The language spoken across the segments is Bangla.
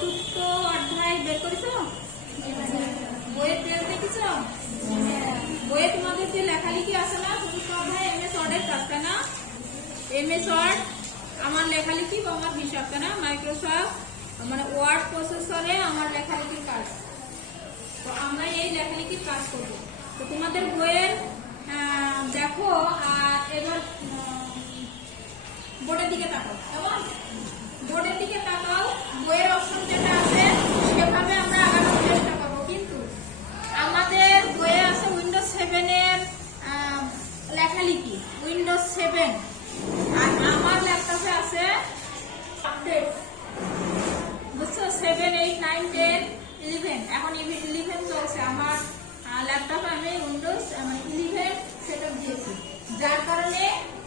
চতুর্থ অধ্যায় বের করেছো? বইয়ের পেজ দেখেছো? বইয়ে তোমাদের যে লেখালেখি আছে না, চতুর্থ অধ্যায় এমএস ওয়ার্ডের কাজটা না, এমএস ওয়ার্ড আমার লেখালেখি বা আমার হিসাবটা না, মাইক্রোসফট মানে ওয়ার্ড প্রসেসরে আমার লেখালেখির কাজ। তো আমরা এই লেখালেখির কাজ করবো। তো তোমাদের বইয়ের দেখো, আর এবার বোর্ডের দিকে তাকাও, কেমন? বোর্ডের দিকে তাকাও, বইয়ের অপশন যেটা আছে সেভাবে আমরা আগানোর চেষ্টা করবো। কিন্তু আমাদের বইয়ে আছে উইন্ডোজ 7 এর লেখালেখি, উইন্ডোজ 7, আর আমার ল্যাপটপে আছে আপডেট, বুঝছো? 7, 8, 9, 10, 11, এখন 11 চলছে আমার ল্যাপটপে। আমি উইন্ডোজ 11 সেটআপ দিয়েছি, যার কারণে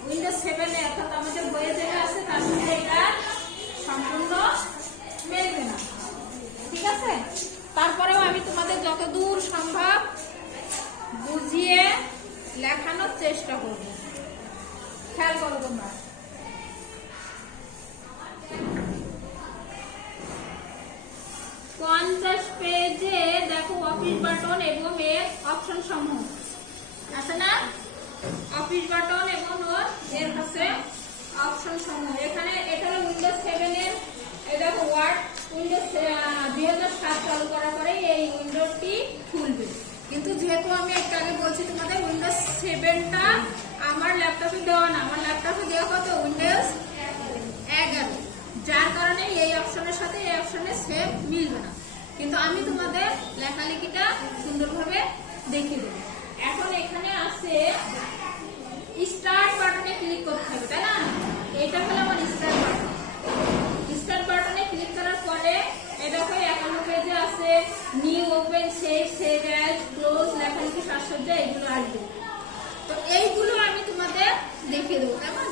উইন্ডোজ 7 এ অর্থাৎ আমাদের বইয়ে যেটা আছে তার সাথে এটা সম্পূর্ণ মিলবে না, ঠিক আছে? তারপরেও আমি তোমাদের যতদূর সম্ভব বুঝিয়ে লেখানোর চেষ্টা করব। খেয়াল করো তোমরা। পঞ্চাশ পেজে দেখো অফিস বাটন এবং এর অপশন সমূহ আছে না? অফিস বাটন এবং এর হচ্ছে অপশন সমূহ। এখানে এটা হলো উইন্ডোজ 7 এর, এই দেখো ওয়ার্ড উইন্ডোজ 2007 চালু করার পরে এই উইন্ডোজটি খুলবে। কিন্তু যেহেতু আমি একটু আগে বলছি তোমাদের উইন্ডোজ 7টা আমার ল্যাপটপে দেওয়া না, আমার ল্যাপটপে দেওয়া কত? উইন্ডোজ 11, যার কারণে এই অপশনের সাথে এই অপশনের সেভ মিলবে না। কিন্তু আমি তোমাদের লেখালেখিটা সুন্দরভাবে দেখিয়ে দেবো। এখন এখানে আছে স্টার্ট বাটনে ক্লিক করতে হবে, তাই না? এটা হলো আমার স্টার্ট বাটন। স্টার্ট বাটনে ক্লিক করার পরে এটা দেখো 51 পেজে আছে new, open, save, save as, close, লেখালেখি, সাজসজ্জা, এগুলো আসবে। তো এইগুলো আমি তোমাদের দেখিয়ে দেবো, কেমন?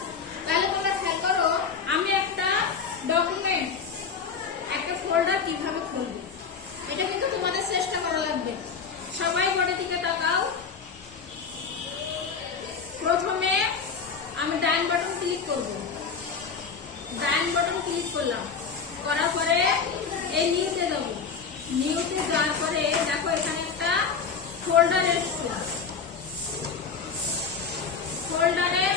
তাহলে তোমরা খেয়াল করো, আমি একটা ডকুমেন্ট, একটা ফোল্ডার কিভাবে খুলবো এটা কিন্তু তোমাদের চেষ্টা করা লাগবে। সবাই বোর্ডের দিকে তাকাও। প্রথমে আমি ডান বাটন ক্লিক করব, ডান বাটন ক্লিক করলাম, করার পরে এই নিউতে যাব। নিউতে যাওয়ার পরে দেখো এখানে একটা ফোল্ডার এসছে, ফোল্ডারে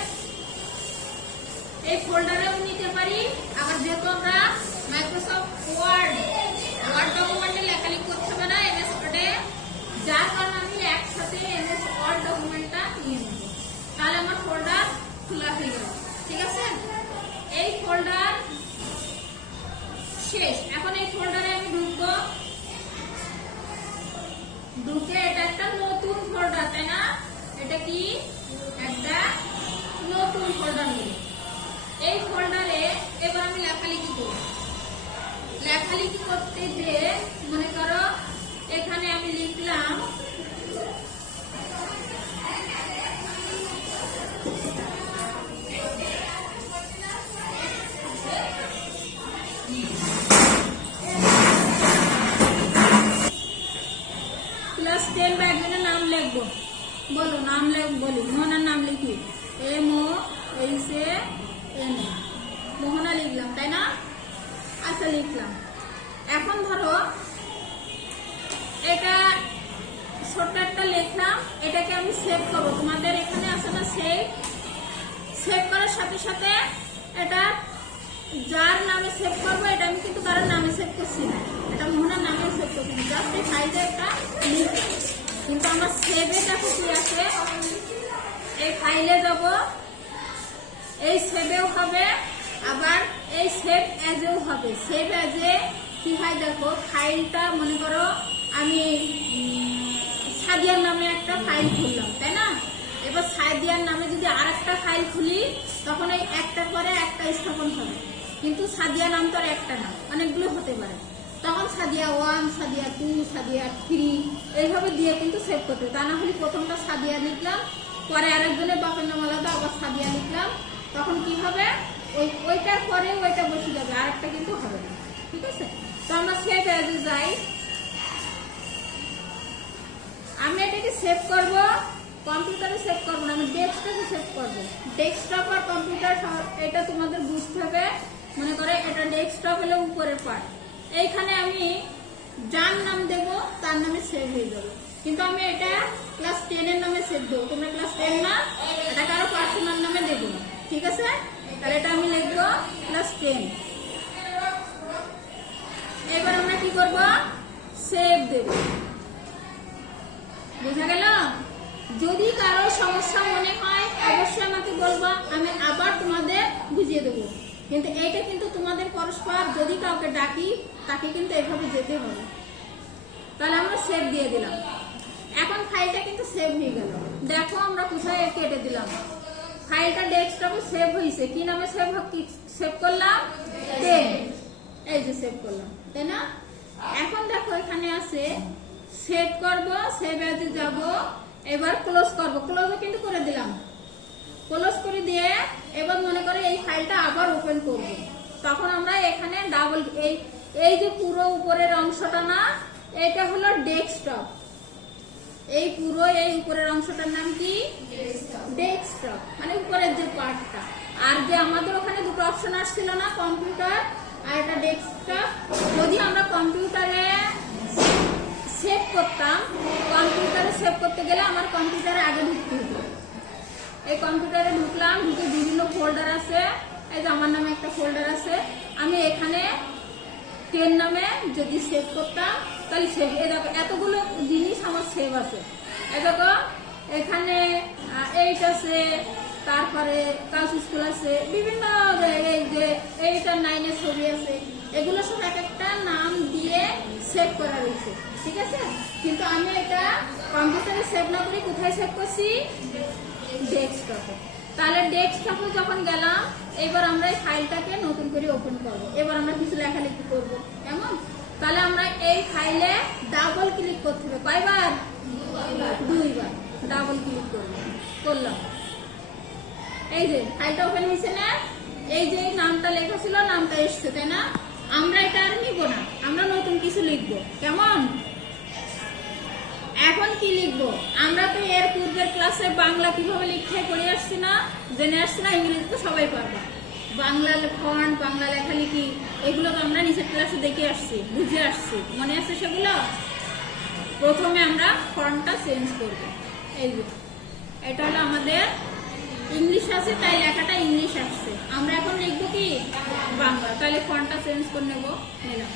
এই ফোল্ডারেও নিতে পারি। আবার যেহেতু আমরা মাইক্রোসফট ওয়ার্ড ডকুমেন্টে লেখালেখি করতে হবে না এমএস ওয়ার্ডে, যার কারণে আমি একসাথে এমএস ওয়ার্ড ডকুমেন্টটা নিয়ে নেব। তাহলে আমার ফোল্ডার খোলা হয়ে গেল, ঠিক আছে? এই ফোল্ডার শেষ। এখন এই ফোল্ডারে আমি ঢুকবো, ঢুকে এটা একটা নতুন ফোল্ডার, তাই না? এটা কি একটা নতুন ফোল্ডার নেব। এই ফোল্ডারে এবার আমি লেখালেখি করব। লেখালেখি করতে যে মনে করো এখানে আমি লিখলাম ক্লাস 10 বা একজনের নাম লিখবো, বলো নাম বলি। মোহনার নাম লিখি, MOHAN, মোহনা লিখলাম, তাই না? আচ্ছা লিখলাম। এখন ধরো এটা ছোট্ট একটা লিখলাম, এটাকে আমি সেভ করবো। তোমাদের এখানে আছে না সেভ করার সাথে সাথে এটা যার নামে সেভ করবো, এটা আমি কিন্তু কারোর নামে সেভ করছি না, এটা মোহনার নামে সেভ করছি। জাস্ট এই ফাইলে একটা লিখ, কিন্তু আমার সেভে দেখো কি আছে, এই ফাইলে যাব, এই সেভেও হবে, আবার এই সেভ অ্যাজেও হবে। সেভ অ্যাজে কি হয় দেখো, ফাইলটা মনে করো আমি সাদিয়ার নামে একটা ফাইল খুললাম, তাই না? এবার সাদিয়ার নামে যদি আর একটা ফাইল খুলি তখন এই একটার পরে একটা স্থাপন হবে, কিন্তু সাদিয়া নাম তো আর একটা না, অনেকগুলো হতে পারে। তখন সাদিয়া 1, সাদিয়া 2, সাদিয়া 3 এইভাবে দিয়ে কিন্তু সেভ করতে। তা না হলে প্রথমটা সাদিয়া লিখলাম, পরে আরেকজনের বাপের নাম আলাদা আবার সাদিয়া লিখলাম, তখন কি হবে ওইটার পরে ওইটা বসে যাবে, আর একটা কিন্তু হবে না, ঠিক আছে? তো আমরা সেভ অ্যাজে যাই, আমি এটাকে সেভ করব, কম্পিউটারে সেভ করব না, আমি ডেস্কটপে সেভ করব। ডেস্কটপ আর কম্পিউটার এটা তোমাদের বুঝতে হবে। মনে করে এটা ডেস্কটপ হলো উপরের পার্ট, এইখানে আমি যার নাম দেব তার নামে সেভ হয়ে যাবে, কিন্তু আমি এটা ক্লাস 10 এর নামে সেভ দেবো। তোমরা ক্লাস 10 না, এটা কারো পার্সোনাল নামে দেবো, ঠিক আছে? তাহলে এটা আমি লিখবো ক্লাস 10। এবার আমরা কি করব, সেভ দেব। বোঝা গেল? যদি কারো সমস্যা মনে হয় অবশ্যই আমাকে বলবা, আমি আবার তোমাদের বুঝিয়ে দেবো। কিন্তু এইটা কিন্তু তোমাদের পরস্পর যদি কাউকে ডাকি তাকে কিন্তু এভাবে যেতে হবে। তাহলে আমরা সেভ দিয়ে দিলাম। এখন ফাইলটা কিন্তু সেভ হয়ে গেল। দেখো আমরা কোথায় কেটে দিলাম, ফাইলটা ডেস্কটপে সেভ হয়েছে। কি নামে সেভ করলাম? 10। এই যে সেভ করলাম, তাই না? এখন দেখো এখানে আছে সেভ করব, সেভ এজে যাব, এবার ক্লোজ করব। ক্লোজও কিন্তু করে দিলাম। ক্লোজ করে দিয়ে এবার মনে করে এই ফাইলটা আবার ওপেন করব। তখন আমরা এখানে ডাবল এই যে পুরো উপরের অংশটা না, এটা হলো ডেস্কটপ। এই পুরো এই উপরের অংশটার নাম কি? ডেস্কটপ, মানে উপরের যে পার্টটা। আর যে আমাদের ওখানে দুটো অপশন আসছিল না, কম্পিউটার আর এটা ডেস্কটপ। যদি আমরা কম্পিউটারে সেভ করতাম, কম্পিউটারে সেভ করতে গেলে আমার কম্পিউটারে আগে ঢুকতে হতো। এই কম্পিউটারে ঢুকলাম, ঢুকে বিভিন্ন ফোল্ডার আছে। এই যে আমার নামে একটা ফোল্ডার আছে, আমি এখানে 10 নামে যদি সেভ করতাম তাহলে সেভ। এই দেখো এতগুলো জিনিস আমার সেভ আছে। এই দেখো এখানে 8 আছে, তারপরে কাজ স্কুল আছে, বিভিন্ন এই যে 8 আর 9 এর ছবি আছে। এগুলো সব এক একটা নাম দিয়ে সেভ করা রয়েছে, ঠিক আছে? কিন্তু আমি এটা কম্পিউটারে সেভ না করে কোথায় সেভ করছি? ডেস্কটপে। তাহলে ডেস্কটপে যখন গেলাম, এবার আমরা এই ফাইলটাকে নতুন করে ওপেন করব। এবার আমরা কিছু লেখালেখি করব, কেমন? তাহলে আমরা এই ফাইলে ডাবল ক্লিক করতে হবে। কয়বার? 2 বার ডাবল ক্লিক করলাম। এই যে ফাইলটা ওপেন হয়েছে না, এই যে নামটা লেখা ছিল নামটা এসছে, তাই না? আমরা এটা আর নিব না, আমরা নতুন কিছু লিখবো, কেমন? এখন কি লিখবো? আমরা তো এর পূর্বের ক্লাসে বাংলা কিভাবে লিখতে পড়ে আসছি না, জেনে আসছি না? ইংরেজি তো সবাই পারবে। বাংলা ফন্ট, বাংলা লেখালেখি এগুলো তো আমরা নিচের ক্লাসে দেখে আসছি, বুঝে আসছি, মনে আছে সেগুলো? প্রথমে আমরা ফন্টটা চেঞ্জ করব। এই যে এটা হলো আমাদের ইংলিশ আছে, তাই লেখাটা ইংলিশ আসছে। আমরা এখন লিখবো কি? বাংলা। তাহলে ফন্টটা চেঞ্জ করে নেব, নিলাম।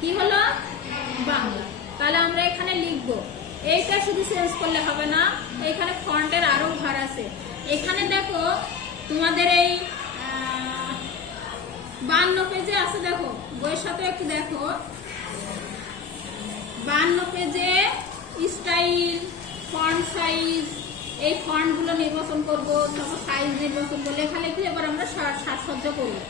কি হলো? বাংলা। তাহলে আমরা এখানে লিখবো। এইটা শুধু চেঞ্জ করলে হবে না, এখানে ফন্টের আরো ঘর আছে। এখানে দেখো তোমাদের এই 52 পেজে আছে, দেখো বইয়ের সাথে একটু দেখো। 52 পেজে স্টাইল, ফন্ট সাইজ, এই ফন্ট গুলো নির্বাচন করবো, তারপর সাইজ নির্বাচন করবো, লেখালেখি এবার আমরা সাজসজ্জা করবো।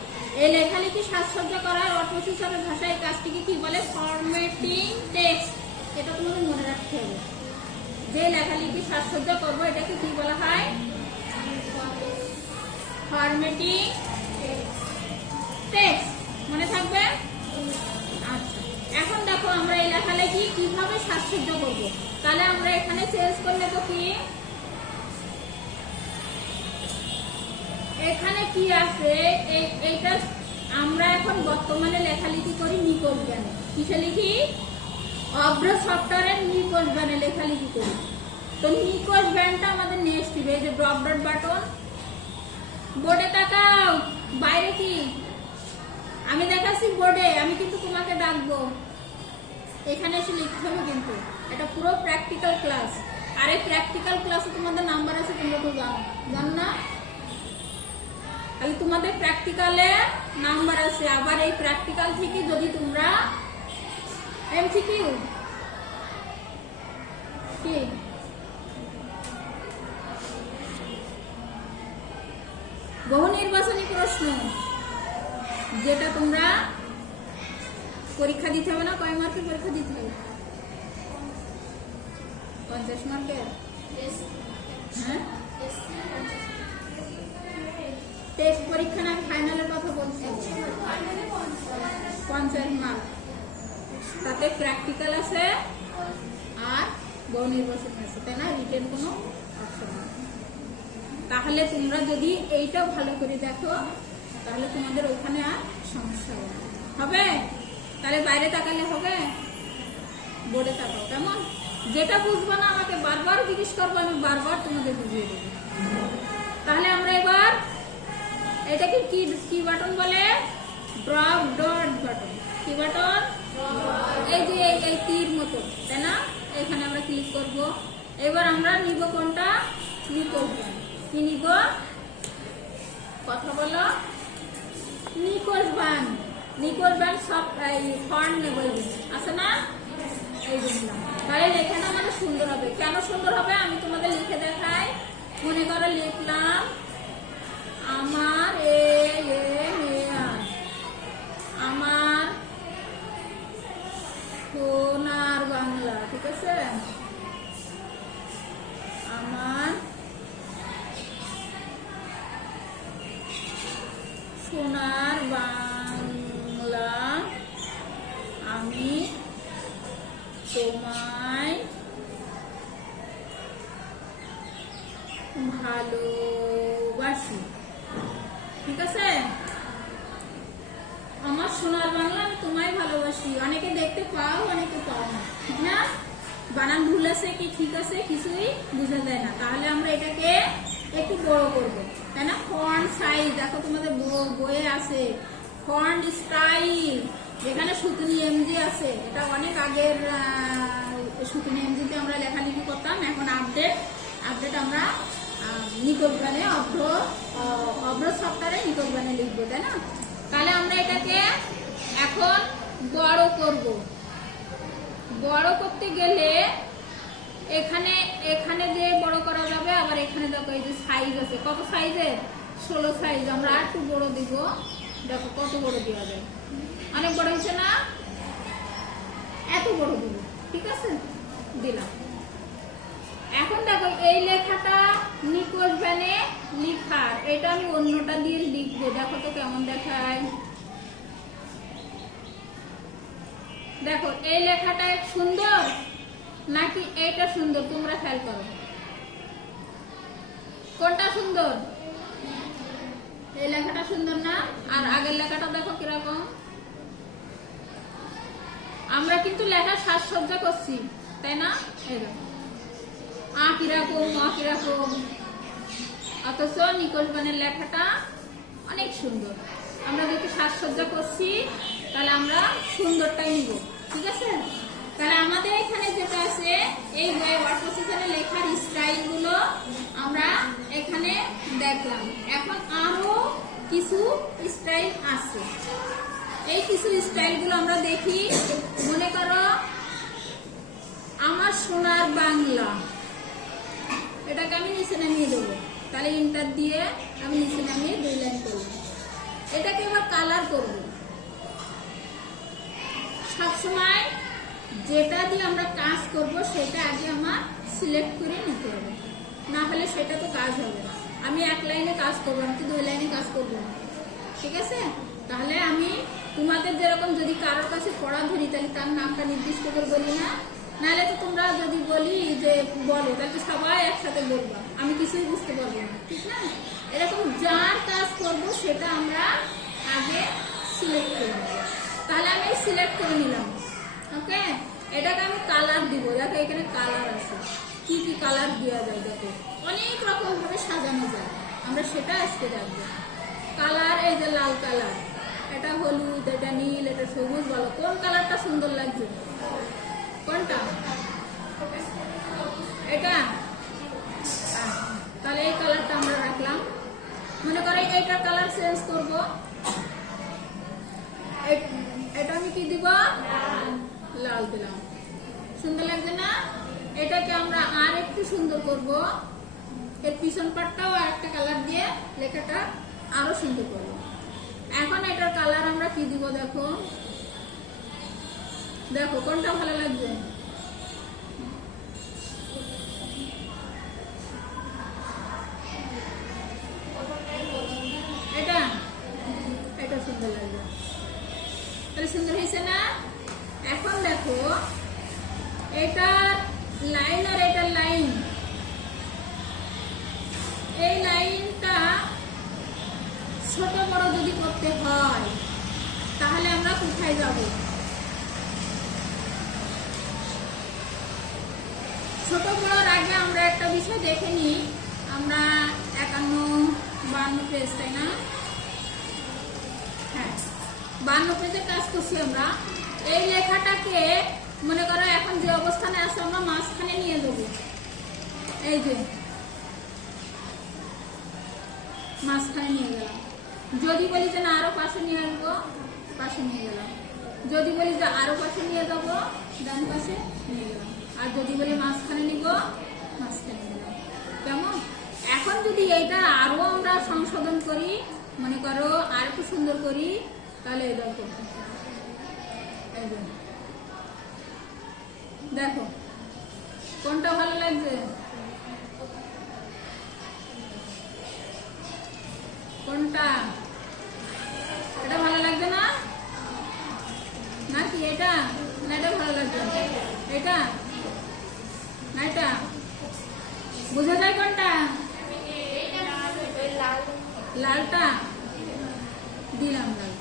এই লেখালেখি সাজসজ্জা করার অটোসিসের ভাষায় কাজটিকে কি বলে? Formatting text. এটা তোমাদের মনে রাখতে হবে। যে লেখালেখি সাজসজ্জা করবো এটাকে কি বলা হয়? Formatting text. মনে থাকবে? আচ্ছা, এখন দেখো আমরা এই লেখালেখি কিভাবে সাজসজ্জা করবো। তাহলে আমরা এখানে চেঞ্জ করলে তো কি, এখানে কি আছে? এইটা আমরা এখন বর্তমানে লেখালেখি করি নিকোজ ব্যানে। কিসে লিখি? অব্র সফটওয়্যারের নিকোজ ব্যানে লেখালেখি করি। তো নিকোজ ব্যানটা আমাদের নেক্সট হবে। এই যে ড্রপ ডট বাটন। বোর্ডে তাকাও, বাইরে কি? আমি দেখাচ্ছি বোর্ডে, আমি কিন্তু তোমাকে ডাকবো। এখানে এসে লিখতে হবে কিন্তু। এটা পুরো প্র্যাকটিক্যাল ক্লাস। আর এই প্র্যাকটিক্যাল ক্লাসে তোমাদের নাম্বার আছে, তোমরা তো জানো না? তাহলে তোমাদের প্র্যাকটিক্যালে নাম্বার আছে। আবার এই প্র্যাকটিক্যাল থেকে যদি তোমরা এমসিকিউ কি বহু নির্বাচনী প্রশ্ন, যেটা তোমরা পরীক্ষা দিতে হবে না? কয় মার্কের পরীক্ষা দিতে হবে? 50 মার্কের। হ্যাঁ, টেস্ট পরীক্ষা না ফাইনালের কথা বলছি। 50 মার্ক, তাতে প্র্যাকটিক্যাল আছে আর বহু নির্বাচন আছে, তাই না? রিটেন কোনো অপশন নেই। তাহলে তোমরা যদি এইটাও ভালো করে দেখো তাহলে তোমাদের ওখানে আর সমস্যা হবে। তাহলে বাইরে তাকালে হবে? বোর্ডে তাকাও, কেমন? যেটা বুঝবো না আমাকে বারবার জিজ্ঞেস করবো, আমি বারবার তোমাদের বুঝিয়ে দেবো। তাহলে আমরা এবার এটাকে কি কি বাটন বলে? Drop dot button. কি বাটন? এই যে এই তীর মতো, তাই না? এখানে আমরা ক্লিক করব। এবার আমরা নিব কোনটা? নিকোজ ব্যান্ড। কি নিব? কথা বলো। নিকোজ ব্যান্ড। নিকোজ ব্যান্ড সব ফন্ট নেব, আছে না? এই দেখলাম। তাহলে লেখাটা মানে সুন্দর হবে। কেন সুন্দর হবে আমি তোমাদের লিখে দেখাই। মনে করো লিখলাম আমার আমার সোনার বাংলা, ঠিক আছে? আমার সোনার বাংলা, আমি তোমায় ভালোবাসি, ঠিক আছে? আমার সোনার বাংলা, আমি তোমায় ভালোবাসি। অনেকে দেখতে পাও, অনেকে পাও না, ঠিক না? বানান ভুল আছে কি ঠিক আছে কিছুই বুঝা যায় না। তাহলে আমরা এটাকে একটু বড় করব, তাই না? ফন্ট সাইজ দেখো তোমাদের বইয়ে আছে, ফন্ট স্টাইল, যেখানে সুতনি এমজি আছে। এটা অনেক আগের সুতনি এমজিতে আমরা লেখালেখি করতাম। এখন আপডেট আমরা নিকোজ ব্যান্ডে অভ্র সফটওয়্যারে নিকোজ ব্যান্ডে লিখবো, তাই না? তাহলে আমরা এটাকে এখন বড় করব। বড় করতে গেলে এখানে এখানে যে বড় করা যাবে, আবার এখানে দেখো এই যে সাইজ আছে, কত সাইজের? 16 সাইজ। আমরা একটু বড় দিব, দেখো কত বড় দেওয়া যায়। অনেক বড় হয়েছে না? এত বড় দিব, ঠিক আছে? দিলাম। এখন দেখো এই লেখাটা নিকোজ ব্যান্ডে লিখার, এটা আমি অন্যটা দিয়ে লিখবো। দেখো তো কেমন দেখায়। দেখো এই লেখাটা সুন্দর নাকি এইটা সুন্দর? তোমরা খেয়াল করো কোনটা সুন্দর। এই লেখাটা সুন্দর না? আর আগের লেখাটা দেখো কিরকম। আমরা কিন্তু লেখা সাজসজ্জা করছি, তাই না? এরকম কিরকম, অথচ নিকোজ ব্যান্ডের লেখাটা অনেক সুন্দর। আমরা যদি সাজসজ্জা করছি তাহলে আমরা সুন্দরটাই নিব, ঠিক আছে? তাহলে আমাদের এখানে যেটা আছে, এই ওয়ার্ড প্রসেসরে লেখার স্টাইল গুলো আমরা এখানে দেখলাম। এখন আরো কিছু স্টাইল আছে, এই কিছু স্টাইল গুলো আমরা দেখি। মনে করো আমার সোনার বাংলা, এটাকে আমি নিচে নামিয়ে দেবো। তাহলে ইন্টার দিয়ে আমি নিচে নামিয়ে 2 লাইন করলাম। এটাকে এবার কালার করব। সবসময় যেটা দিয়ে আমরা কাজ করব সেটা আগে আমার সিলেক্ট করে নিতে হবে, না হলে সেটা তো কাজ হবে না। আমি 1 লাইনে কাজ করবো, আমি তো 2 লাইনে কাজ করবো না, ঠিক আছে? তাহলে আমি তোমাদের যেরকম যদি কারোর কাছে পড়া ধরি তাহলে তার নামটা নির্দিষ্ট করে বলি না, নাহলে তো তোমরা যদি বলি যে বলো তাহলে তো সবাই একসাথে বলবা, আমি কিছুই বুঝতে পারবো না, ঠিক না? এরকম যার কাজ করব সেটা আমরা আগে সিলেক্ট করে নেব। তাহলে আমি সিলেক্ট করে নিলাম, ওকে? এটাকে আমি কালার দিব। দেখো এখানে কালার আছে, কি কি কালার দেওয়া যায়, দেখো অনেক রকম ভাবে সাজানো যায়। আমরা সেটা আজকে দেখবো। কালার, এই যে লাল কালার, এটা হলুদ, এটা নীল, এটা সবুজ। বলো কোন কালারটা সুন্দর লাগছে? কোনটা? এটা। তাহলে এই কালারটা আমরা রাখলাম। মনে করো এইটা কালার চেঞ্জ করব, এটা আমি কি দিব? লাল দিলাম। সুন্দর লাগছে না? এটাকে আমরা আর একটু সুন্দর করব। এর পিছন পাটটাও আর একটা কালার দিয়ে লেখাটা আরো সুন্দর করব। এখন এটার কালার আমরা কি দিব? দেখো দেখো কোনটা ভালো লাগবে? এটা সুন্দর লাগবে। তাহলে সুন্দর হয়েছে না? এখন দেখো এটার লাইন আর এটার লাইন, এই লাইনটা ছোট বড় যদি করতে হয় তাহলে আমরা কোথায় যাব? বিষয় দেখে নিই। আমরা 51-52 পেজ, তাই না? হ্যাঁ, 52 পেজে কাজ করছি আমরা। এই লেখাটাকে মনে করো এখন যে অবস্থানে আছে আমরা মাঝখানে নিয়ে দেবো। এই যে মাঝখানে নিয়ে গেলাম। যদি বলি যে না আরো পাশে নিয়ে আসবো, পাশে নিয়ে গেলাম। যদি বলি যে আরো পাশে নিয়ে যাবো, ডান পাশে নিয়ে গেলাম। আর যদি বলি মাঝখানে নিব, মাঝখানে নিলাম। কেমন? এখন যদি এইটা আরো আমরা সংশোধন করি, মনে করো আর একটু সুন্দর করি, তাহলে এরকম দেখো কোনটা ভালো লাগছে? কোনটা? এটা ভালো লাগবে না নাকি এটা? না এটা ভালো লাগবে? এটা না এটা? বোঝা যায় কোনটা? লালটা দিলাম। লাল।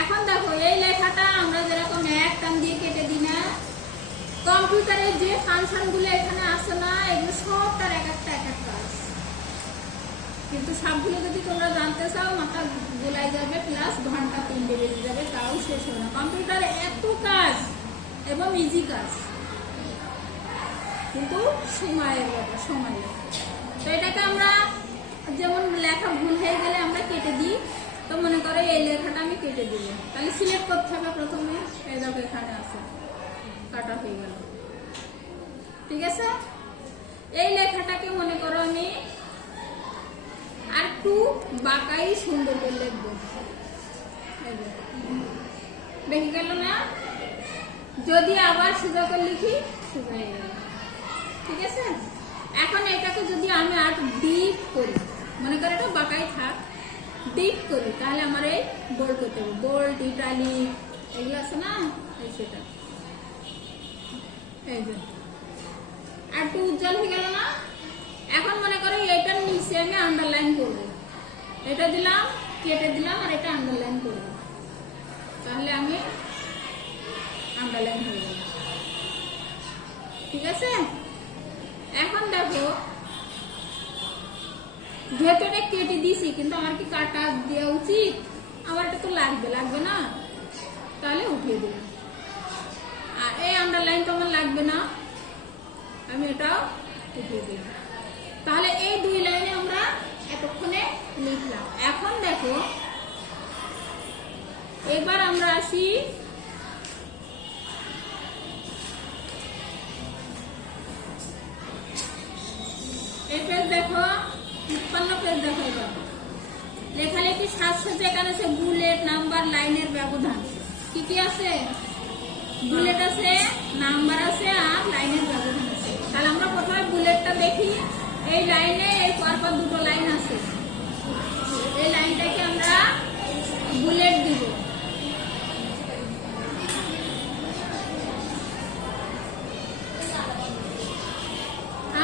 এখন দেখো এই লেখাটা আমরা যেরকম এক টান দিয়ে কেটে দিই না, কম্পিউটারের যে ফাংশন গুলো এখানে আসে না, এগুলো সবটার এক একটা কাজ। কিন্তু সবগুলো যদি তোমরা জানতে চাও মাথা গোলাই যাবে, প্লাস ঘন্টা 3টে বেজে যাবে, তাও শেষ হবে না। কম্পিউটারে এত কাজ এবং ইজি কাজ, কিন্তু সময়ের ব্যাপার, সময় লাগে। তো এটাকে আমরা যেমন লেখা ভুল হয়ে গেলে আমরা কেটে দিই। তো মনে করো এই লেখাটা আমি কেটে দিই, তাহলে সিলেক্ট করতে হবে প্রথমে। এই দেখো এখানে আছে, কাটা হয়ে গেল। ঠিক আছে? এই লেখাটাকে মনে করো আমি আর একটু বাঁকাই সুন্দর করে লিখবো। দেখে গেল না? যদি আবার সোজা করে লিখি, সোজা হয়ে গেল। ঠিক আছে? এখন এটাকে যদি আমি আর ডিপ করি, মনে করো এটা বাঁকাই থাক, ডিপ করি, তাহলে আমার এই বোল্ড করতে হবে। বোল্ড, ইটালিক এগুলো আছে না, এই সেটা। এই যে আর একটু উজ্জ্বল হয়ে গেল না? এখন মনে করো এটার নিচে আমি আন্ডারলাইন করব। এটা দিলাম, কেটে দিলাম, আর এটা আন্ডারলাইন করব, তাহলে আমি আন্ডারলাইন হয়ে গেল। ঠিক আছে? এখন দেখো ভেতরে কেটে দিয়েছি, কিন্তু আমার কি কাটা দেওয়া উচিত? আমার এটা তো লাগবে, লাগবে না? তাহলে উঠিয়ে দেব। আর এই আন্ডারলাইন তো আমার লাগবে না, আমি এটাও উঠিয়ে দেব। তাহলে এই 2 লাইনে আমরা এতক্ষণে লিখলাম। এখন দেখো এবার আমরা আসি এই পেজ দেখো, 56 পেজ দেখো। এবার লেখালেখি সাজসজ্জা, এখানে আছে বুলেট, নাম্বার, লাইনের ব্যবধান। কি কি আছে? বুলেট আছে, নাম্বার আছে, আর লাইনের ব্যবধান আছে। তাহলে আমরা প্রথমে বুলেটটা দেখি। এই লাইনে এই পরপর 2টো লাইন আছে, এই লাইনটাকে আমরা বুলেট দিব।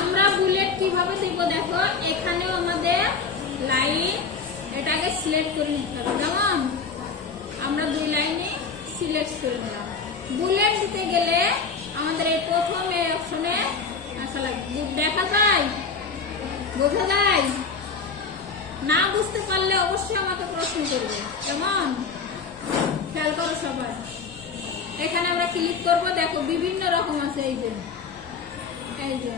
আমরা বুলেট কিভাবে দিব দেখো, এখানেও আমাদের লাইন, এটাকে সিলেক্ট করে নিতে হবে। যেমন আমরা 2 লাইনে সিলেক্ট করে নিলাম। বুলেট দিতে গেলে আমাদের এই প্রথম এই অপশনে আসা লাগবে। দেখা যায়? বোঝা যায়? না বুঝতে পারলে অবশ্যই আমাকে প্রশ্ন করবে। কেমন? খেয়াল করো সবাই। এখানে আমরা ক্লিক করব, দেখো বিভিন্ন রকম আছে। এই যে এই যে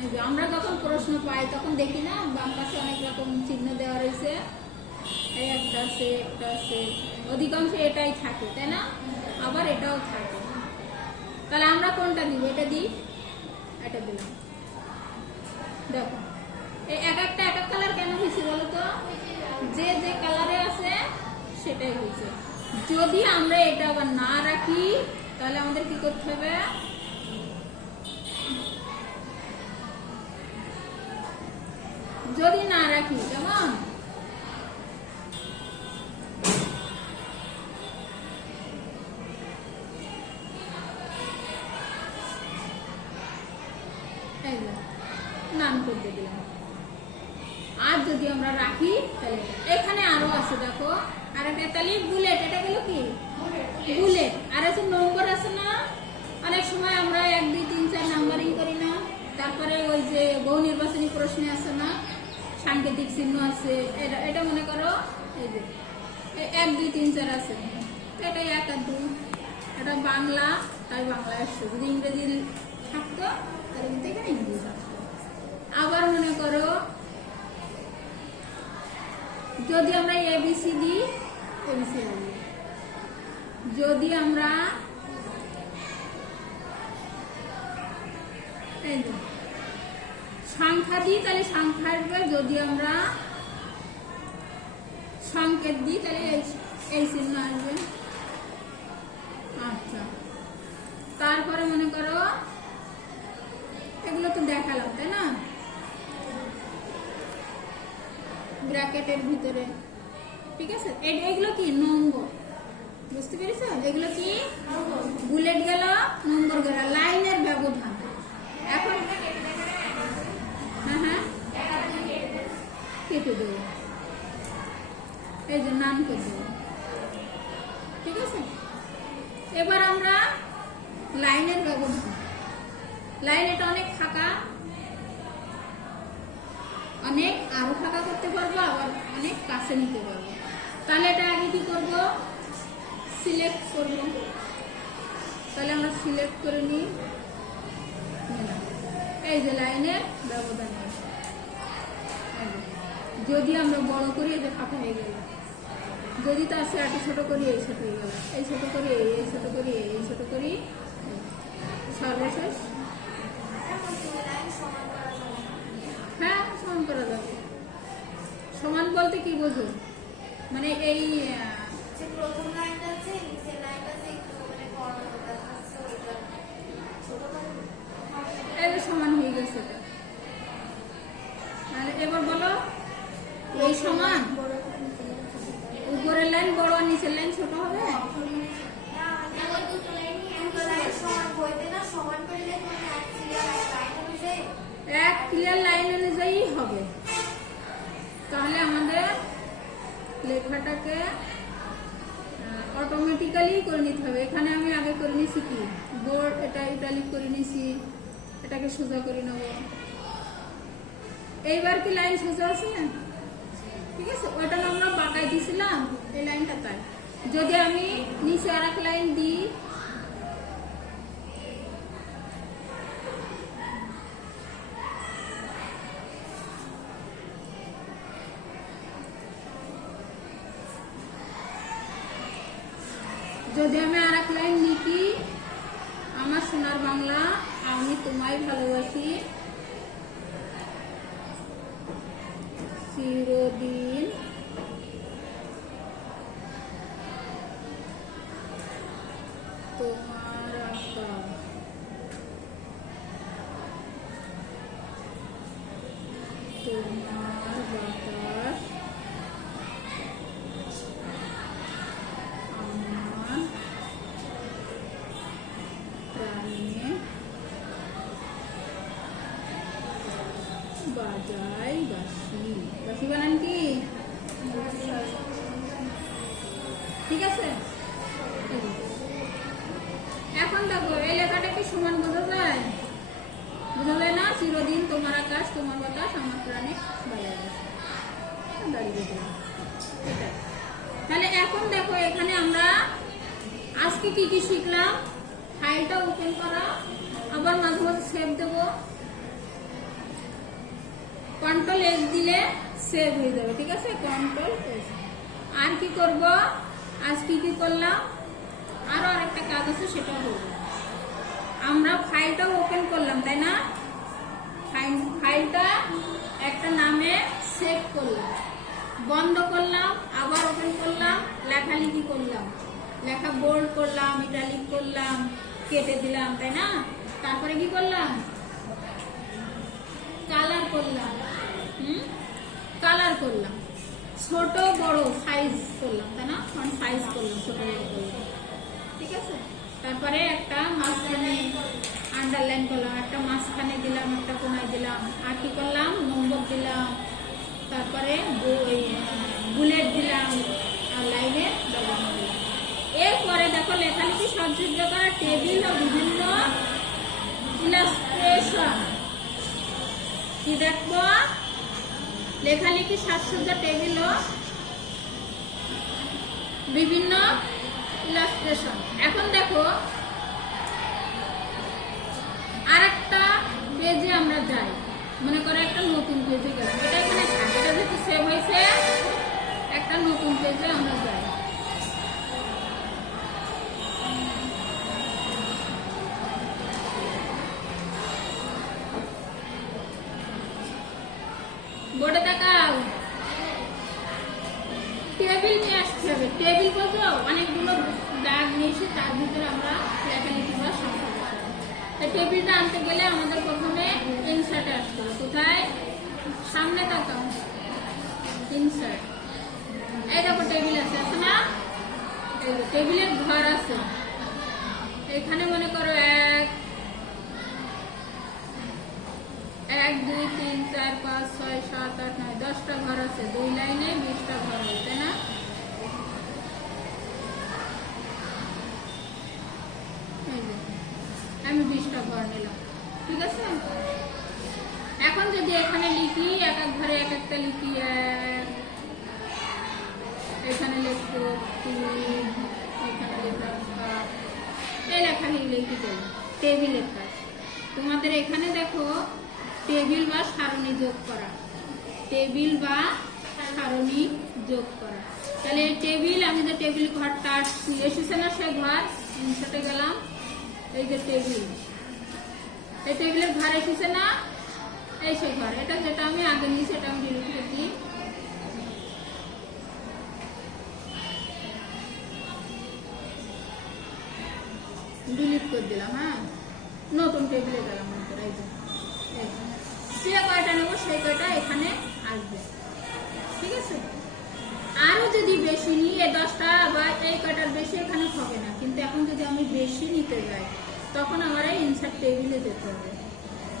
এই যে আমরা যখন প্রশ্ন পাই তখন দেখি না, বাম পাশে অনেক রকম চিহ্ন দেওয়া রয়েছে। এই একটা আছে, একটা আছে, অধিকাংশ এটাই থাকে, তাই না? আবার এটাও থাকে। তাহলে আমরা কোনটা দিব? এটা দিই, এটা দিলাম। দেখো এই এক একটা কালার কেন হয়েছে বলো তো? যে যে কালারে আছে সেটাই হয়েছে। যদি আমরা এটা আবার না রাখি, তাহলে আমাদের কি করতে হবে? যদি না রাখি, কেমন? নাম করতে দিলাম। আর যদি আমরা রাখি, তাহলে এখানে আরো আছে, দেখো আর একটা, তাহলে বুলেট, এটা গেল কি বুলেট। আর আছে নম্বর আছে না, অনেক সময় আমরা 1 2 3 4 নাম্বারিং করি না, তারপরে ওই যে বহু নির্বাচনী প্রশ্নে আছে না, সাংকেতিক চিহ্ন আছে, এটা মনে করো এই যে 1 2 3 4 আছে, তো এটা 1 আর 2, এটা বাংলা, তাই বাংলা আসছে। যদি ইংরেজি থাকতো তাহলে কিন্তু এখানে ইংরেজি থাকতো। আবার মনে করো যদি আমরা এবিসিডি যদি আমরা সংখ্যা দিই তাহলে সংখ্যা আসবে, যদি আমরা সংকেত দিই তাহলে এই চিহ্ন আসবে। আচ্ছা, তারপরে মনে করো এগুলো তো দেখালাম তাই না, ব্র্যাকেটের ভিতরে, ঠিক আছে। এগুলো কি নম্বর, বুঝতে পেরেছ? এগুলো কি বুলেট গেল, নম্বর গেল, লাইনের ব্যবধান। এখন হ্যাঁ কেটে দেবো, এই যে নাম করে দেবো, ঠিক আছে। এবার আমরা লাইনের ব্যবধান, লাইন এটা অনেক ফাঁকা, অনেক আরো ফাঁকা করতে পারবো, আবার অনেক কাছে নিতে পারবো। তাহলে এটা আগে কি করবো, সিলেক্ট করবো। তাহলে আমরা সিলেক্ট করে নিই, এই যে লাইনের ব্যবধান। যদি আমরা বড় করি এই যে ফাঁকা হয়ে গেল, যদি তার সে এত ছোট করি এই ছোট হয়ে গেল, এই ছোট করি এই ছোট করি এই ছোট করি, সর্বশেষ হ্যাঁ সমান করা যাবে। সমান বলতে কি বোঝো, মানে এই প্রথম লাইনটা আছে, নিচের লাইনটা আছে একটু মানে কর্ণটা আছে ওইটা ছোট করে এই সমান হয়ে গেছে এটা। তাহলে এবার বলো এই সমান, উপরের লাইন বড় আর নিচের লাইন ছোট হবে। না ওই দুটো লাইন সমান বইতে না, সমান করলে মানে এক ক্লিয়ার লাইন অনুযায়ী হবে। তাহলে আমাদের লেখাটাকে অটোমেটিক্যালি করে নিতে হবে। এখানে আমি আগে করে নিয়েছি কি, বোর্ড এটা ইটালিক করে নিয়েছি, এটাকে সোজা করে নেব। এইবার কি লাইন সোজা আছে, ঠিক আছে। ওইটা আমরা বাঁকাই দিয়েছিলাম, এই লাইনটা তাই। যদি আমি নিচে আর এক লাইন দিই, যদি আমি আর এক লাইন লিখি, আমার সোনার বাংলা আমি তোমায় ভালোবাসি, চিরদিন তোমার আকাশ, তোমার বাতাস, আমার প্রাণে বাজাই বাঁশি। বাঁশি বানান কি, ঠিক আছে। এখন দেখো এই লেখাটা কি সমান বোঝা যায়, বোঝা যায় না। চিরদিন তোমার আকাশ, তোমার বাতাস, আমার প্রাণে বাজাই বাঁশি, দাঁড়িয়ে দিলাম। তাহলে এখন দেখো এখানে আমরা আজকে কি কি শিখলাম। ফাইলটা ওপেন করা, আবার মাঝে মাঝে সেভ দেবো, কন্ট্রোল এস দিলে সেভ হয়ে যাবে, ঠিক আছে। Control S. আর কি করব, আজ কি কি করলাম, আরো আরেকটা কাজ আছে সেটা করবো। আমরা ফাইলটা ওপেন করলাম তাই না, ফাইলটা একটা নামে সেভ করলাম, বন্ধ করলাম, আবার ওপেন করলাম, লেখালেখি করলাম, লেখা বোল্ড করলাম, ইটালিক করলাম, কেটে দিলাম তাই না। তারপরে কি করলাম, কালার করলাম, কালার করলাম, ছোট বড় সাইজ করলাম তাই না, সাইজ করলাম, ছোট বড় করলাম, ঠিক আছে। তারপরে একটা মাঝখানে আন্ডারলাইন করলাম, একটা মাঝখানে দিলাম, একটা কোনায় দিলাম, আর কি করলাম, নম্বর দিলাম, তারপরে বুলেট দিলাম, আর লাইনে ব্যবহার দিলাম। এরপরে দেখো লেখালেখি সজ্জিত করা টেবিল ও বিভিন্ন ইলাস্ট্রেশন কি দেখবো? লেখালেখি, সাজসজ্জা, টেবিল ও বিভিন্ন ইলাস্ট্রেশন। এখন দেখো আর একটা পেজে আমরা যাই, মনে করো একটা নতুন পেজে গেলাম, এটা এখানে থাকে, এটা যেহেতু সেভ হয়েছে, একটা নতুন পেজে আমরা যাই। বোর্ডে তাকাও, টেবিল নিয়ে আসতে হবে। টেবিল বলতে অনেকগুলো দাগ নিয়েছে, তার ভিতরে আমরা লেখালেখি বা সংখ্যা বসাবো। টেবিলটা আনতে গেলে আমাদের প্রথমে ইনসার্টে আসতে হবে। কোথায়? সামনে তাকাও, ইনসার্ট। এই দেখো টেবিল আছে না? এই যে টেবিলের ঘর আছে, এখানে মনে করো 1 2 3 4 5 6 7 8 9 10টা ঘর আছে, 2 লাইনে 20টা ঘর হয়, তাই না? এই যে আমি 20টা ঘর নিলাম, ঠিক আছে। এখন যদি এখানে লিখি, এক এক ঘরে এক একটা লিখি, এখানে লিখবো 3, এখানে লিখলাম 7, এই লেখা লিখি দেবো টেবিলের কাজ। তোমাদের এখানে দেখো টেবিল বা সারণী যোগ করা, টেবিল বা সারণী যোগ করা। তাহলে এই টেবিল, আমি যে টেবিল ঘরটা এসেছে না, সে ঘর ইনসার্টে গেলাম, এই যে টেবিল, এই টেবিলের ঘর এসেছে না, এই সে ঘর। এটা যেটা আমি আগে নিয়েছি এটা আমি ডিলিট করে দিই। ডিলিট করে দিলাম। হ্যাঁ, নতুন টেবিলে গেলাম, মনে করে এই যে কয়টা নেবো সেই কয়টা এখানে আসবে, ঠিক আছে। আরো যদি বেশি নিই, 10টা বা এই কয়টার বেশি এখানে হবে না, কিন্তু এখন যদি আমি বেশি নিতে যাই তখন আমার এই ইনসার্ট টেবিলে যেতে হবে।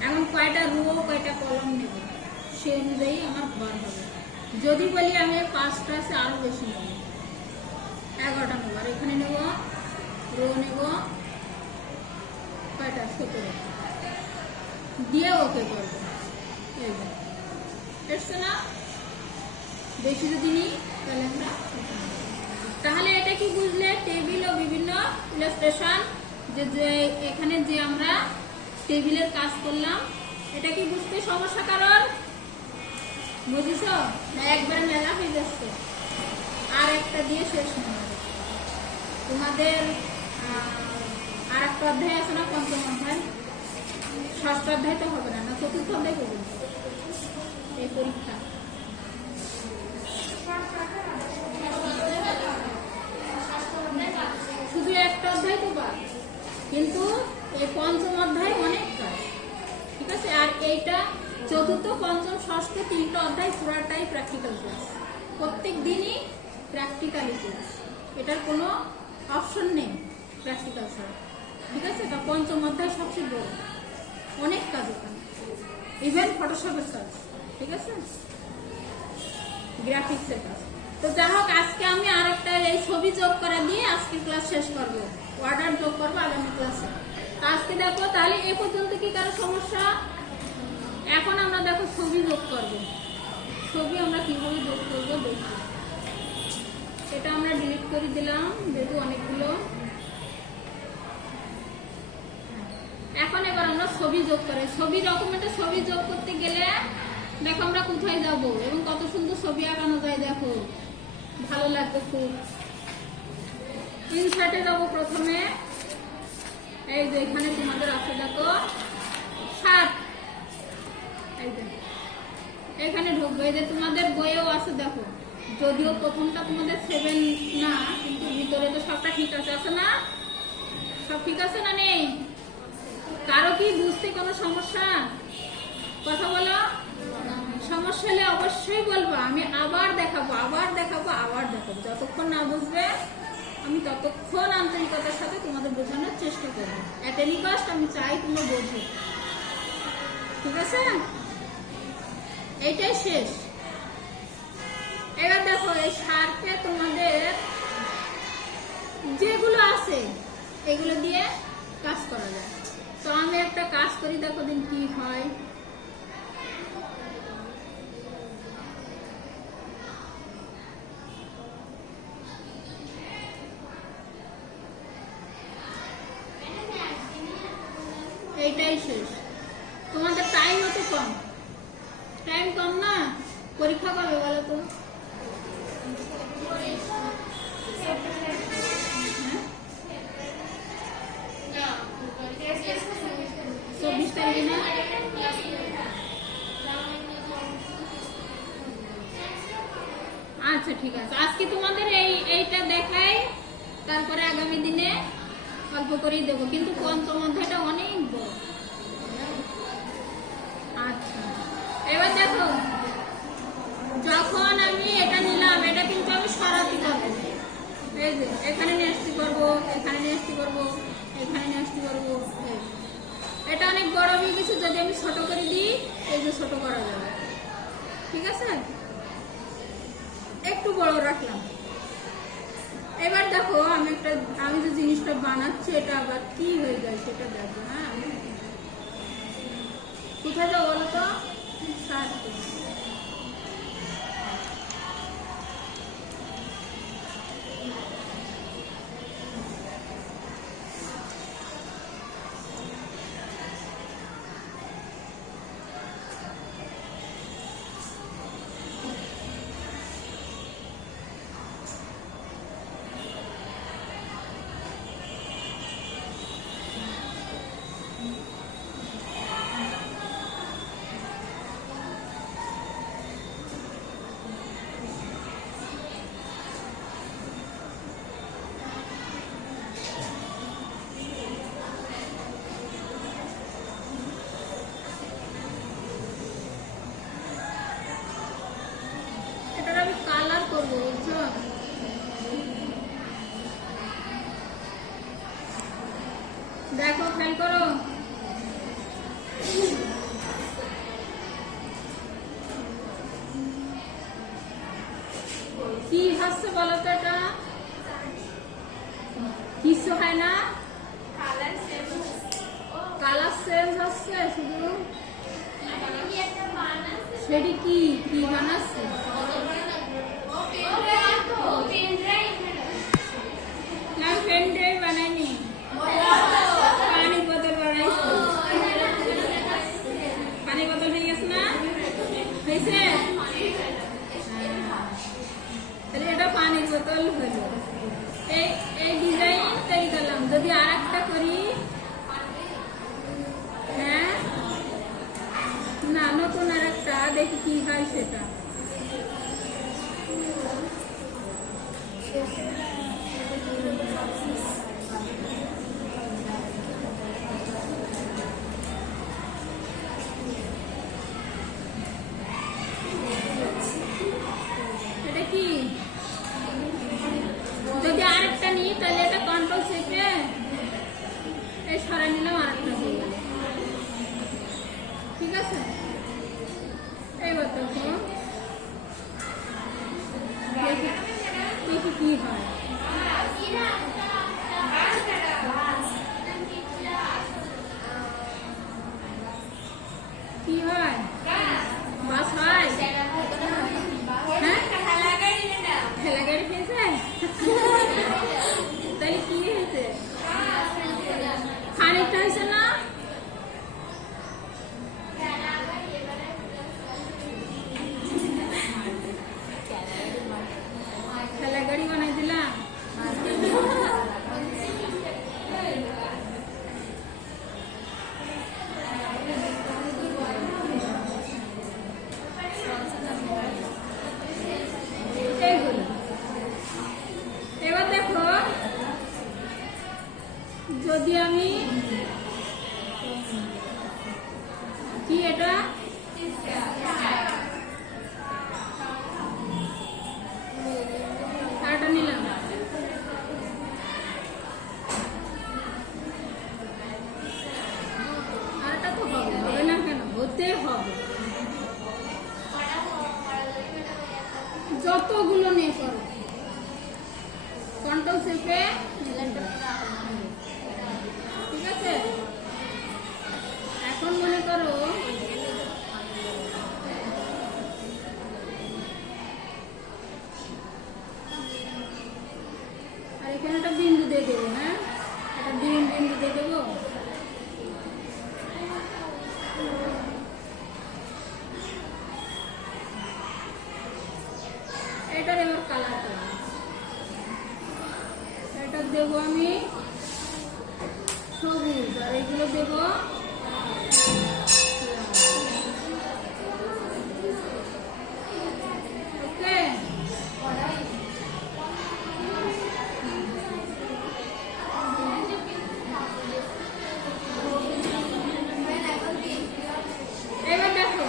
এখন কয়টা রো কয়টা কলম নেব সেই অনুযায়ী আমার ঘর হবে। যদি বলি আমি 5টা আছে, আরো বেশি নেব, 11টা নেব, আর এখানে নেব রো নেব কয়টা, 17 দিয়ে ওকে করবো। এসছে না? বেশি যদি নিই তাহলে আমরা, তাহলে এটা কি বুঝলে? টেবিল ও বিভিন্ন ইলাস্ট্রেশন, যে এখানে যে আমরা টেবিলের কাজ করলাম, এটা কি বুঝতে সমস্যা কারণ? বুঝিস না? একবারে মেলা হয়ে যাচ্ছে, আর একটা দিয়ে শেষ নেই। তোমাদের আর একটা অধ্যায় আছে না, 5ম অধ্যায়, 6ষ্ঠ অধ্যায় তো হবে না, 4র্থ অধ্যায় পর্যন্ত এই পরীক্ষা। শুধু একটা অধ্যায় তো বাদ, কিন্তু এই 5ম অধ্যায় অনেক কাজ, ঠিক আছে। আর এইটা 4র্থ, 5ম, 6ষ্ঠ 3টা অধ্যায় পুরাটাই প্র্যাকটিক্যাল ক্লাস, প্রত্যেক দিনই প্র্যাকটিক্যালি ক্লাস, এটার কোনো অপশন নেই প্র্যাকটিক্যাল ছাড়া, ঠিক আছে। তা 5ম অধ্যায় সবচেয়ে বড়, অনেক কাজ ওখানে, ইভেন ফটোশপের কাজ, ঠিক আছে, গ্রাফিক্সের কাজ। তো যাই হোক, আজকে আমি আর একটা এই ছবি যোগ করা দিয়ে আজকের ক্লাস শেষ করবো, অর্ডার যোগ করবো আগামী ক্লাসে। আজকে দেখো, তাহলে এ পর্যন্ত কি কারো সমস্যা? এখন আমরা দেখো ছবি যোগ করবো, ছবি আমরা কিভাবে যোগ করবো দেখি। এটা আমরা ডিলিট করে দিলাম, যেহেতু অনেকগুলো। এখন এবার আমরা ছবি যোগ করি। ছবি ডকুমেন্টে ছবি যোগ করতে গেলে দেখো আমরা কোথায় যাব এবং কত সুন্দর ছবি আঁকানো যায়, দেখো ভালো লাগবে খুব। ইনসার্টে যাবো প্রথমে, এই যে এখানে তোমাদের আছে দেখো 7, এই যে এখানে ঢুকবে, এই যে তোমাদের বইয়েও আছে দেখো, যদিও প্রথমটা তোমাদের 7 না, কিন্তু ভিতরে তো সবটা ঠিক আছে, আছে না? সব ঠিক আছে না নেই? কারো কি বুঝতে কোনো সমস্যা? কথা বলো, সমস্যা হলে অবশ্যই বলবো, আমি আবার দেখাবো, আবার দেখাবো, আবার দেখাবো। যতক্ষণ না বুঝবে আমি ততক্ষণ আন্তরিকতার সাথে তোমাদের বোঝানোর চেষ্টা করবো। এট এনি কস্ট আমি চাই তোমরা বোঝো, ঠিক আছে? এইটাই শেষ। এবার দেখো এই সারকে তোমাদের যেগুলো আছে এগুলো দিয়ে কাজ করা যায়। তো আমি একটা কাজ করি, দেখো দিন কি হয়। এইটাই শেষ। তোমাদের টাইমও তো কম, টাইম কম না? পরীক্ষা কবে বলো তো? হ্যাঁ, 24 তারিখে না? আচ্ছা ঠিক আছে, আজকে তোমাদের এইটা দেখাই, তারপরে আগামী দিনে অল্প করেই দেবো, কিন্তু পঞ্চম অধ্যায়টা অনেক বড়। আচ্ছা, এবার দেখো, যখন আমি এটা নিলাম, এটা কিন্তু আমি সরাতে পারবো। এই যে এখানে নেস্টি করবো, এখানে নেস্টি করবো, এখানে নেস্টি করবো। এটা অনেক বড় হয়ে গেছে, যদি আমি ছোট করে দিই, এই যে ছোট করা যাবে। ঠিক আছে, একটু বড় রাখলাম। এবার দেখো, আমি যে জিনিসটা বানাচ্ছি, এটা আবার কি হয়ে যায় সেটা দেখো। হ্যাঁ, কোথায় যাও বলো তো? দেখো, খেয়াল করো, কি হচ্ছে বলো তো? এটা কিছু হয় না, কালার চেঞ্জ হচ্ছে শুধু। সেটি কি কি বানাচ্ছে? পেন ড্রাইভ বানাইনি, পানির বোতল বানাইছি। পানির বোতল হয়ে গেছে না? হয়েছে? তাহলে এটা পানির বোতল হলো। এই ডিজাইন তৈরি করলাম। যদি আর একটা করি, হ্যাঁ না, নতুন আর একটা দেখি কি হয় সেটা। এটা কি? যদি আরেকটা নিই, তাহলে এটা কন্ট্রোল চেপে এই সরাই নিলাম, আরেকটা হয়ে গেল। ঠিক আছে, এইবার দেখো, দেখি কি হয়। কি হয়? বাস হয়? হ্যাঁ, ঠেলা গাড়ি খেয়েছে। তাহলে কি হয়েছে? খানিকটা হয়েছে না? ঠেলা গাড়ি বানাই দিলাম। এবার দেখো, যদি আমি কি এটা আটা নিলাম, আটা তো হবে না কেন? হতে হবে। যতগুলো নিয়ে করো, কন্ট্রোল চেপে। ঠিক আছে, এখন মনে করো আর এখানে একটা বিন্দু দিয়ে দেবো। হ্যাঁ, একটা বিন্দু দিয়ে দেবো। এগুলো দেব। ওকে, এবার দেখো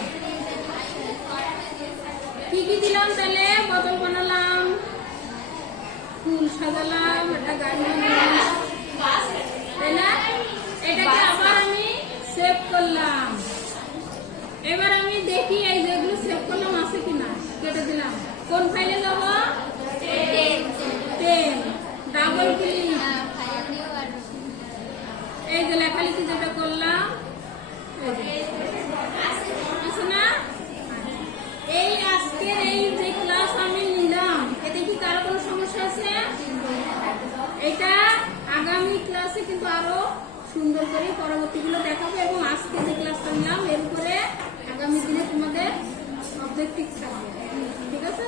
কি কি দিলাম। তাহলে বোতল বানালাম, ফুল সাজালাম, একটা গাড়ি বানালাম, তাই না? এটাকে আবার আমি সেভ করলাম। এবার আমি দেখি এই যেগুলো সেভ করলাম আছে কিনা, কেটে দিলাম। কোন ফাইলে যাব? 10 ডাবল ক্লিক। এই যে লেখালেখি যেটা করলাম আছে না? এই আজকের এই যে ক্লাস আমি নিলাম, এতে কি কারো কোনো সমস্যা আছে? এটা আগামী ক্লাসে কিন্তু আরো সুন্দর করে পরবর্তীগুলো দেখাবো, এবং আজকে যে ক্লাসটা নিলাম এর উপরে আগামী দিনে তোমাদের অবজেক্টিভ থাকবে। ঠিক আছে?